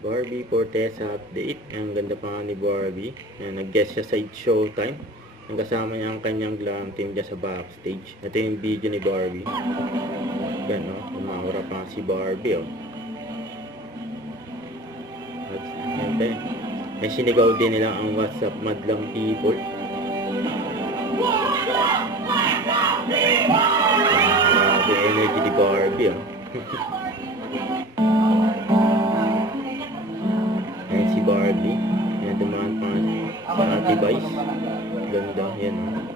Barbie Fortesa update. Ang ganda pa nga ni Barbie. Nag-guest siya sa Showtime. Ang kasama niya ang kanyang glam team dyan sa backstage. Ito yung video ni Barbie. Yan, no? Umaura pa si Barbie, oh. At, siyempre, may sinigaw din nila ang WhatsApp Madlang People. Grabe energy ni Barbie, oh. Ayan si Barbie. Ayan, dumaan pa sa Ate Vice. Ganda, yan, oh.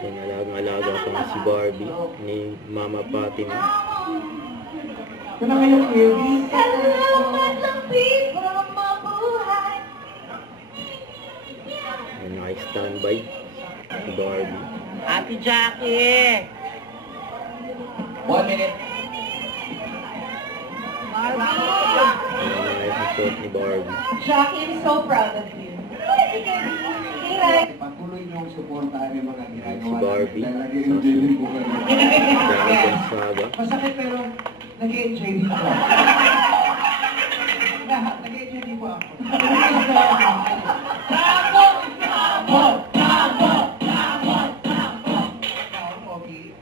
Yan, alagang-alaga pa nga si Barbie ni Mama Fatima. Ito na kayo, Kirby. Salamat lang, people, mabuhay. Yan, naka-standby si Barbie. Ate Jackie! 1 minute. Ayan, yung suot ni Barbie. Jackie, I'm so proud of you. Patuloy niyong suportahan yung mga ginagawa. Si Barbie. Lalagyan yung jelly po kayo. Dragon Saga. Masakit pero nag-enjoy din ako. Lahat, nag-enjoy din po ako. Bravo! Bravo! Bravo! Bravo! Bravo! Okay.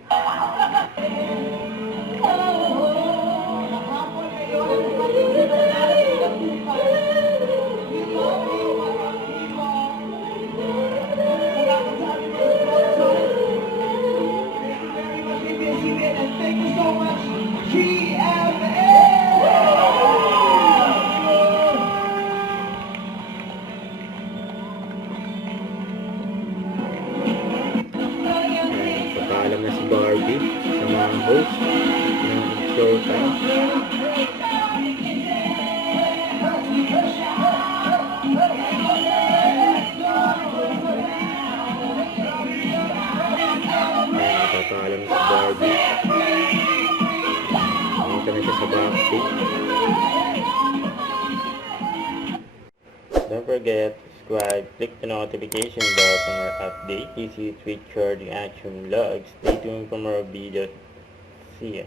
Thank you so much, GMA! Pagkaalam na si Barbie sa mga host ng Showtime. Pagkaalam na si Barbie. Pumunta na siya sa backstage. Don't forget to subscribe, click the notification bell for more updates, easy Twitch reaction vlogs. Stay tuned for more videos. See ya.